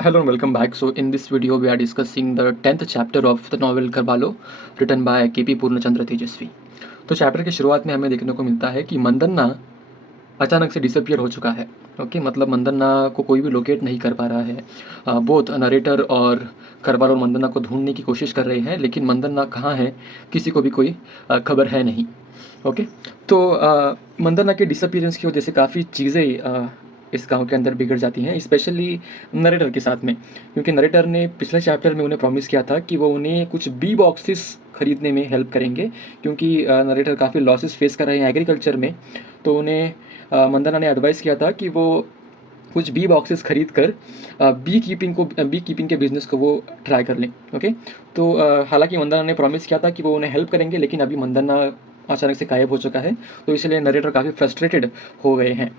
Hello and welcome back. So in this video we are discussing the 10th chapter of the novel Karvalo written by KP पूर्णचंद्र तेजस्वी। तो chapter की शुरुआत में हमें देखने को मिलता है कि मंदन्ना अचानक से डिसअपियर हो चुका है। ओके, मतलब मंदन्ना को कोई भी लोकेट नहीं कर पा रहा है। बोथ नरेटर और करवालो मंदन्ना को ढूंढने की कोशिश कर रहे हैं, लेकिन मंदन्ना कहाँ है किसी को भी कोई खबर है नहीं। ओके, तो मंदन्ना के डिसअपियरेंस की वजह से काफ़ी चीज़ें इस गांव के अंदर बिगड़ जाती हैं, स्पेशली नरेटर के साथ में, क्योंकि नरेटर ने पिछले चैप्टर में उन्हें प्रॉमिस किया था कि वो उन्हें कुछ बी बॉक्सेस खरीदने में हेल्प करेंगे, क्योंकि नरेटर काफ़ी लॉसेस फेस कर रहे हैं एग्रीकल्चर में। तो उन्हें मंदना ने एडवाइस किया था कि वो कुछ बी बॉक्सेस खरीद कर बी कीपिंग के बिज़नेस को वो ट्राई कर लें। ओके, तो हालांकि मंदना ने प्रॉमिस किया था कि वो उन्हें हेल्प करेंगे, लेकिन अभी मंदना अचानक से गायब हो चुका है, तो इसलिए नरेटर काफ़ी फ्रस्ट्रेटेड हो गए हैं।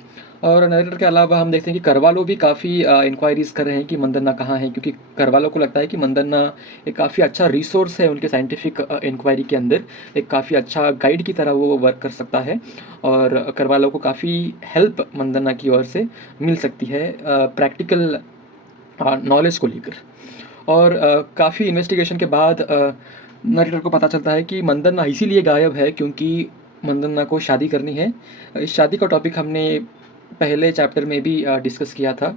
और नरेटर के अलावा हम देखते हैं कि करवालो भी काफ़ी इंक्वायरीज़ कर रहे हैं कि मंदन्ना कहाँ है, क्योंकि करवालो को लगता है कि मंदन्ना एक काफ़ी अच्छा रिसोर्स है उनके साइंटिफिक इंक्वायरी के अंदर, एक काफ़ी अच्छा गाइड की तरह वो वर्क कर सकता है, और करवालो को काफ़ी हेल्प मंदन्ना की ओर से मिल सकती है प्रैक्टिकल नॉलेज को लेकर। और काफ़ी इन्वेस्टिगेशन के बाद नरेटर को पता चलता है कि मंदन्ना इसीलिए गायब है क्योंकि मंदन्ना को शादी करनी है। इस शादी का टॉपिक हमने पहले चैप्टर में भी डिस्कस किया था,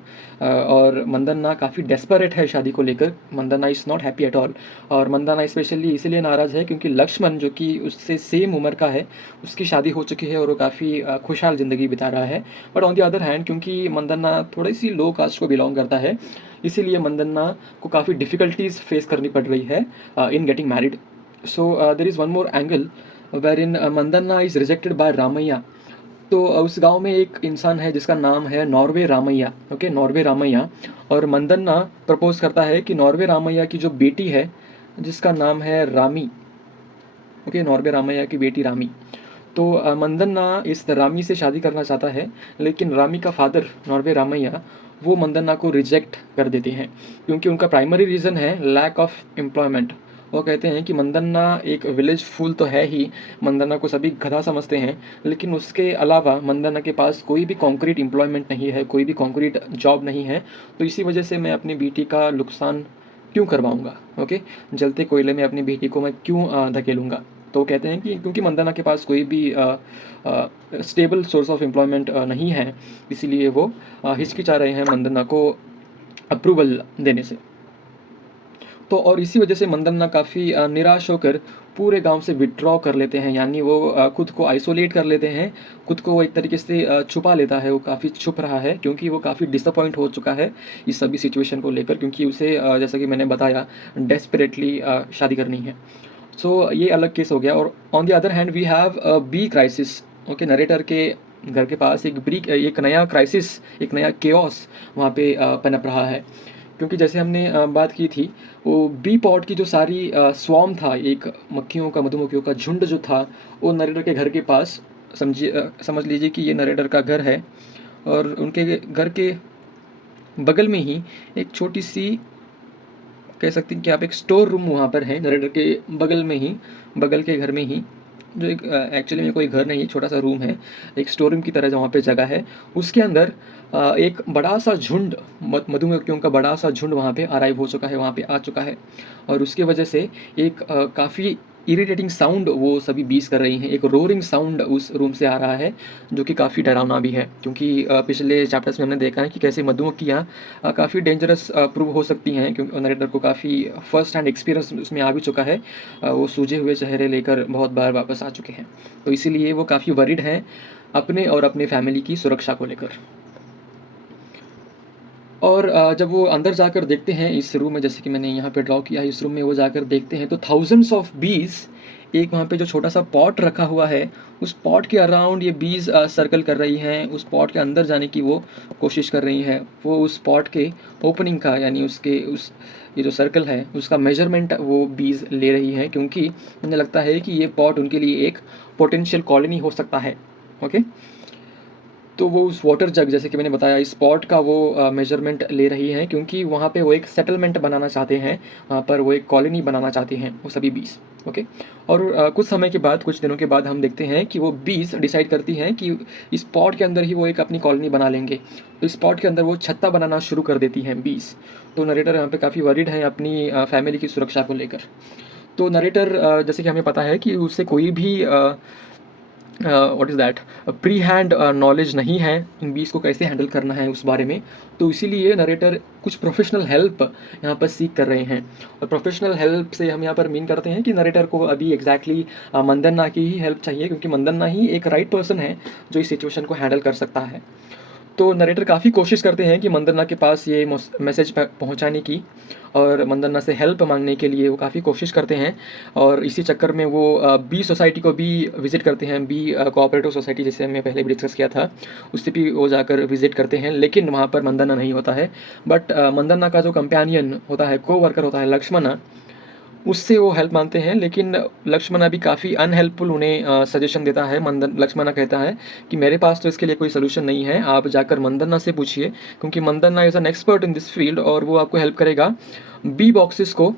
और मंदन्ना काफ़ी डेस्परेट है शादी को लेकर। Mandanna is not happy at all, और मंदन्ना स्पेशली इसीलिए नाराज़ है क्योंकि लक्ष्मण, जो कि उससे सेम उम्र का है, उसकी शादी हो चुकी है और वो काफ़ी खुशहाल ज़िंदगी बिता रहा है। But on the other hand, क्योंकि मंदन्ना थोड़ी सी लो कास्ट को बिलोंग करता है, इसीलिए मंदन्ना को काफ़ी डिफ़िकल्टीज़ फेस करनी पड़ रही है in getting married. So there is one more angle where in Mandanna is rejected by Ramaiah. तो उस गांव में एक इंसान है जिसका नाम है नॉर्वे रामैया। ओके, नॉर्वे रामैया। और मंदन्ना प्रपोज करता है कि नॉर्वे रामैया की जो बेटी है, जिसका नाम है रामी। ओके, नॉर्वे रामैया की बेटी रामी। तो मंदन्ना इस रामी से शादी करना चाहता है, लेकिन रामी का फादर नॉर्वे रामैया वो मंदन्ना को रिजेक्ट कर देते हैं, क्योंकि उनका प्राइमरी रीज़न है लैक ऑफ एम्प्लॉयमेंट। वो कहते हैं कि मंदन्ना एक विलेज फूल तो है ही, मंदन्ना को सभी गधा समझते हैं, लेकिन उसके अलावा मंदन्ना के पास कोई भी कॉन्क्रीट एम्प्लॉयमेंट नहीं है, कोई भी कॉन्क्रीट जॉब नहीं है। तो इसी वजह से मैं अपनी बेटी का नुकसान क्यों करवाऊँगा। ओके, जलते कोयले में अपनी बेटी को मैं क्यों धकेलूँगा। तो कहते हैं कि क्योंकि मंदना के पास कोई भी स्टेबल सोर्स ऑफ एम्प्लॉयमेंट नहीं है, इसीलिए वो हिचकिचा रहे हैं मंदना को अप्रूवल देने से। तो और इसी वजह से मंदन्ना काफ़ी निराश होकर पूरे गांव से विड्रॉ कर लेते हैं, यानी वो खुद को आइसोलेट कर लेते हैं, खुद को वो एक तरीके से छुपा लेता है। वो काफ़ी छुप रहा है क्योंकि वो काफ़ी डिसअपॉइंट हो चुका है इस सभी सिचुएशन को लेकर, क्योंकि उसे जैसा कि मैंने बताया डेस्परेटली शादी करनी है। सो ये अलग केस हो गया। और on the other hand we have a B crisis. Okay, narrator के घर के पास एक नया क्राइसिस, एक नया केओस वहाँ पे पनप रहा है, क्योंकि जैसे हमने बात की थी, वो बी पॉट की जो सारी स्वॉर्म था, एक मक्खियों का, मधुमक्खियों का झुंड जो था, वो नरेटर के घर के पास, समझ लीजिए कि ये नरेटर का घर है, और उनके घर के बगल में ही एक छोटी सी, कह सकते हैं कि आप, एक स्टोर रूम वहाँ पर है नरेटर के बगल में ही, बगल के घर में ही, जो एक एक्चुअली में कोई घर नहीं है, छोटा सा रूम है, एक स्टोर रूम की तरह जो वहाँ पे जगह है, उसके अंदर एक बड़ा सा झुंड, मधुमक्खियों का बड़ा सा झुंड वहाँ पे अराइव हो चुका है, वहाँ पे आ चुका है। और उसके वजह से एक काफ़ी इरिटेटिंग साउंड वो सभी बीस कर रही हैं, एक रोरिंग साउंड उस रूम से आ रहा है, जो कि काफ़ी डरावना भी है, क्योंकि पिछले चैप्टर्स में हमने देखा है कि कैसे मधुमक्खियाँ काफ़ी डेंजरस प्रूव हो सकती हैं, क्योंकि नरेटर को काफ़ी फर्स्ट हैंड एक्सपीरियंस उसमें आ भी चुका है। वो सूजे हुए चेहरे लेकर बहुत बार वापस आ चुके हैं, तो इसीलिए वो काफ़ी वरीड हैं अपने और अपने फैमिली की सुरक्षा को लेकर। और जब वो अंदर जाकर देखते हैं इस रूम में, जैसे कि मैंने यहाँ पे ड्रॉ किया है, इस रूम में वो जाकर देखते हैं तो थाउजेंड्स ऑफ बीज, एक वहाँ पे जो छोटा सा पॉट रखा हुआ है, उस पॉट के अराउंड ये बीज सर्कल कर रही हैं, उस पॉट के अंदर जाने की वो कोशिश कर रही हैं। वो उस पॉट के ओपनिंग का, यानी उसके उस, ये जो सर्कल है उसका मेजरमेंट वो बीज ले रही हैं, क्योंकि मुझे लगता है कि ये पॉट उनके लिए एक पोटेंशियल कॉलोनी हो सकता है। ओके, तो वो उस वाटर जग, जैसे कि मैंने बताया, इस स्पॉट का वो मेजरमेंट ले रही हैं क्योंकि वहाँ पे वो एक सेटलमेंट बनाना चाहते हैं, वहाँ पर वो एक कॉलोनी बनाना चाहते हैं वो सभी बीस। ओके। और कुछ समय के बाद, कुछ दिनों के बाद हम देखते हैं कि वो बीस डिसाइड करती हैं कि इस स्पॉट के अंदर ही वो एक अपनी कॉलोनी बना लेंगे। तो इस स्पॉट के अंदर वो छत्ता बनाना शुरू कर देती हैं बीस। तो नरेटर यहाँ पे काफ़ी वरीड हैं अपनी फैमिली की सुरक्षा को लेकर। तो नरेटर, जैसे कि हमें पता है कि उससे कोई भी what is that pre hand knowledge नहीं है इन बीस को कैसे हैंडल करना है उस बारे में। तो इसीलिए नरेटर कुछ प्रोफेशनल हेल्प यहाँ पर सीख कर रहे हैं। और प्रोफेशनल हेल्प से हम यहाँ पर मीन करते हैं कि नरेटर को अभी एग्जैक्टली मंदन्ना की ही हेल्प चाहिए, क्योंकि मंदन्ना ही एक राइट पर्सन है जो इस सिचुएशन को हैंडल कर सकता है। तो नरेटर काफ़ी कोशिश करते हैं कि मंदन्ना के पास ये मैसेज पहुंचाने की, और मंदन्ना से हेल्प मांगने के लिए वो काफ़ी कोशिश करते हैं। और इसी चक्कर में वो बी सोसाइटी को भी विज़िट करते हैं, बी कोऑपरेटिव सोसाइटी, जैसे हमने पहले भी डिस्कस किया था, उससे भी वो जाकर विज़िट करते हैं, लेकिन वहाँ पर मंदन्ना नहीं होता है। बट मंदन्ना का जो कंपेनियन होता है, को वर्कर होता है लक्ष्मणा, उससे वो हेल्प मांगते हैं। लेकिन लक्ष्मणा भी काफ़ी अनहेल्पफुल उन्हें सजेशन देता है। लक्ष्मणा कहता है कि मेरे पास तो इसके लिए कोई सोल्यूशन नहीं है, आप जाकर मंदन्ना से पूछिए, क्योंकि Mandanna is an expert in this field और वो आपको हेल्प करेगा बी बॉक्सेस को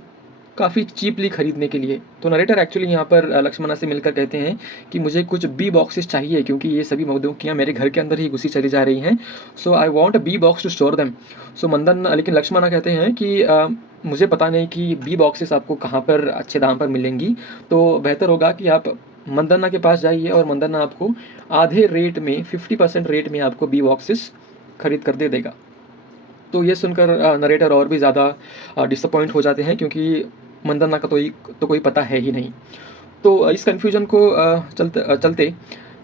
काफ़ी चीपली खरीदने के लिए। तो नरेटर एक्चुअली यहाँ पर लक्ष्मणा से मिलकर कहते हैं कि मुझे कुछ बी बॉक्सेस चाहिए, क्योंकि ये सभी मधुमक्खियाँ मेरे घर के अंदर ही घुसी चली जा रही हैं। So I want a B box to store them. So लेकिन लक्ष्मणा कहते हैं कि मुझे पता नहीं कि बी बॉक्सेस आपको कहाँ पर अच्छे दाम पर मिलेंगी, तो बेहतर होगा कि आप मंदन्ना के पास जाइए और मंदन्ना आपको आधे रेट में, 50% रेट में आपको बी बॉक्सेस खरीद कर दे देगा। तो ये सुनकर नरेटर और भी ज़्यादा डिसअपॉइंट हो जाते हैं, क्योंकि मंदन्ना का तो कोई पता है ही नहीं। तो इस कन्फ्यूजन को चलते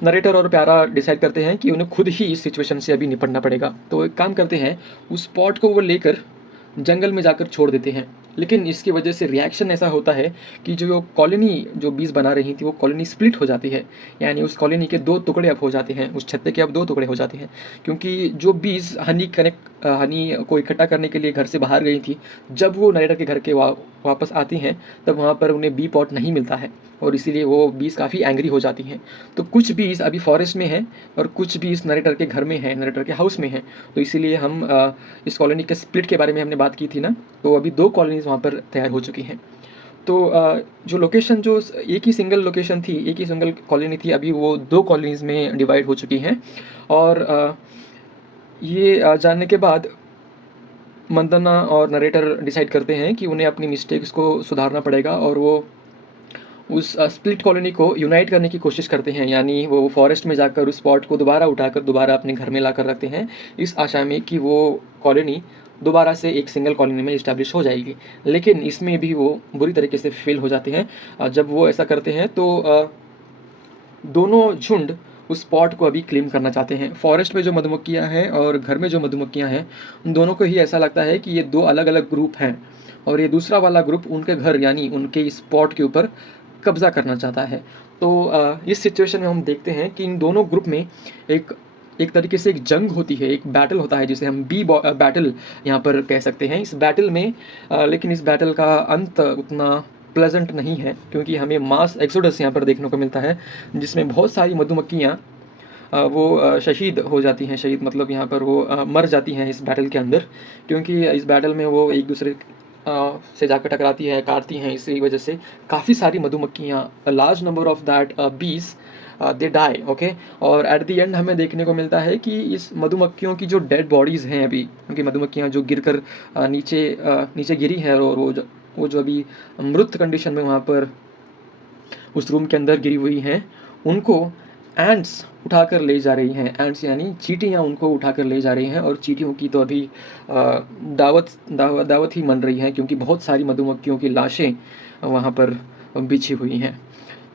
नरेटर और प्यारा डिसाइड करते हैं कि उन्हें खुद ही इस सिचुएशन से अभी निपटना पड़ेगा। तो एक काम करते हैं, उस स्पॉट को वो लेकर जंगल में जाकर छोड़ देते हैं। लेकिन इसकी वजह से रिएक्शन ऐसा होता है कि जो कॉलोनी जो बीज बना रही थी, वो कॉलोनी स्प्लिट हो जाती है, यानी उस कॉलोनी के दो टुकड़े अब हो जाते हैं, उस छत्ते के अब दो टुकड़े हो जाते हैं। क्योंकि जो बीज हनी को इकट्ठा करने के लिए घर से बाहर गई थी, जब वो नरेटर के घर के वापस आती हैं, तब वहाँ पर उन्हें बी पॉट नहीं मिलता है, और इसीलिए वो बीज काफ़ी एंग्री हो जाती हैं। तो कुछ बीज अभी फॉरेस्ट में हैं और कुछ बीज नरेटर के घर में हैं, नरेटर के हाउस में हैं। तो इसीलिए हम इस कॉलोनी के स्प्लिट के बारे में हमने बात की थी ना, तो अभी दो कॉलोनीज़ वहाँ पर तैयार हो चुकी हैं। तो जो लोकेशन, जो एक ही सिंगल लोकेशन थी, एक ही सिंगल कॉलोनी थी, अभी वो दो कॉलोनीज़ में डिवाइड हो चुकी हैं। और ये जानने के बाद मंदना और नरेटर डिसाइड करते हैं कि उन्हें अपनी मिस्टेक्स को सुधारना पड़ेगा, और वो उस स्प्लिट कॉलोनी को यूनाइट करने की कोशिश करते हैं। यानी वो फॉरेस्ट में जाकर उस स्पॉट को दोबारा उठाकर दोबारा अपने घर में लाकर रखते हैं, इस आशा में कि वो कॉलोनी दोबारा से एक सिंगल कॉलोनी में इस्टेब्लिश हो जाएगी। लेकिन इसमें भी वो बुरी तरीके से फेल हो जाते हैं। जब वो ऐसा करते हैं तो दोनों झुंड उस स्पॉट को अभी क्लेम करना चाहते हैं। फॉरेस्ट में जो मधुमक्खियाँ हैं और घर में जो मधुमक्खियाँ हैं, उन दोनों को ही ऐसा लगता है कि ये दो अलग अलग ग्रुप हैं, और ये दूसरा वाला ग्रुप उनके घर, यानी उनके स्पॉट के ऊपर कब्जा करना चाहता है। तो इस सिचुएशन में हम देखते हैं कि इन दोनों ग्रुप में एक एक तरीके से एक जंग होती है, एक बैटल होता है, जिसे हम बैटल यहाँ पर कह सकते हैं। इस बैटल में लेकिन इस बैटल का अंत उतना प्लेजेंट नहीं है, क्योंकि हमें मास एक्सोडस यहाँ पर देखने को मिलता है, जिसमें बहुत सारी मधुमक्खियाँ वो शहीद हो जाती हैं। शहीद मतलब यहाँ पर वो मर जाती हैं इस बैटल के अंदर, क्योंकि इस बैटल में वो एक दूसरे से जाकर टकराती है, काटती हैं। इसी वजह से काफ़ी सारी मधुमक्खियाँ, लार्ज नंबर ऑफ दैट बीज दे डाई। ओके। और एट द एंड हमें देखने को मिलता है कि इस मधुमक्खियों की जो डेड बॉडीज़ हैं अभी, क्योंकि मधुमक्खियाँ जो गिरकर नीचे गिरी हैं, और वो जो अभी मृत कंडीशन में वहाँ पर उस रूम के अंदर गिरी हुई हैं, उनको एंट्स उठाकर ले जा रही हैं। एंट्स यानी चींटियाँ उनको उठाकर ले जा रही हैं, और चींटियों की तो अभी दावत ही मन रही है, क्योंकि बहुत सारी मधुमक्खियों की लाशें वहाँ पर बिछी हुई हैं।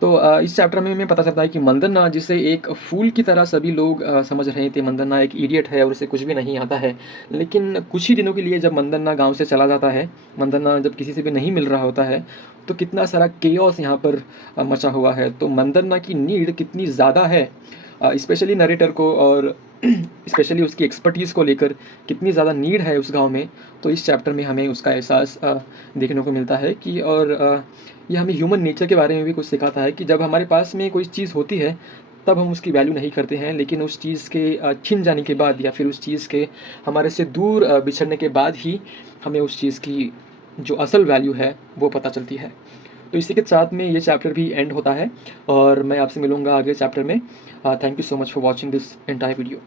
तो इस चैप्टर में हमें पता चलता है कि मंदन्ना, जिसे एक फूल की तरह सभी लोग समझ रहे थे, मंदन्ना एक इडियट है और उसे कुछ भी नहीं आता है। लेकिन कुछ ही दिनों के लिए जब मंदन्ना गांव से चला जाता है, मंदन्ना जब किसी से भी नहीं मिल रहा होता है, तो कितना सारा केओस यहाँ पर मचा हुआ है। तो मंदन्ना की नीड कितनी ज़्यादा है, स्पेशली नरेटर को, और स्पेशली उसकी एक्सपर्टीज़ को लेकर कितनी ज़्यादा नीड है उस गांव में। तो इस चैप्टर में हमें उसका एहसास देखने को मिलता है कि, और ये हमें ह्यूमन नेचर के बारे में भी कुछ सिखाता है कि जब हमारे पास में कोई चीज़ होती है, तब हम उसकी वैल्यू नहीं करते हैं, लेकिन उस चीज़ के छिन जाने के बाद या फिर उस चीज़ के हमारे से दूर बिछड़ने के बाद ही हमें उस चीज़ की जो असल वैल्यू है वो पता चलती है। तो इसी के साथ में ये चैप्टर भी एंड होता है और मैं आपसे मिलूँगा अगले चैप्टर में। Thank you so much for watching this entire video.